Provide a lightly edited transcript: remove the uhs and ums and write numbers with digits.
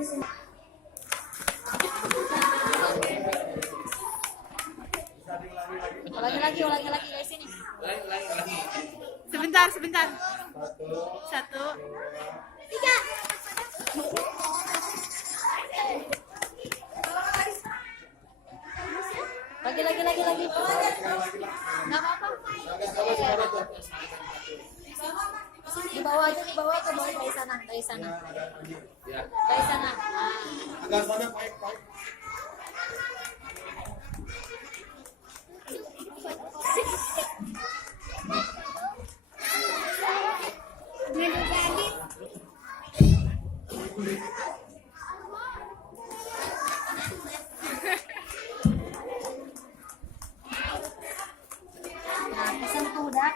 Ulangi lagi guys sini. Sebentar. Satu. Tiga. Lagi. Nggak apa-apa. Di bawah aja, ke bawah dari sana. Dari sana. Agak sana, baik. Nah, kesentuh dah.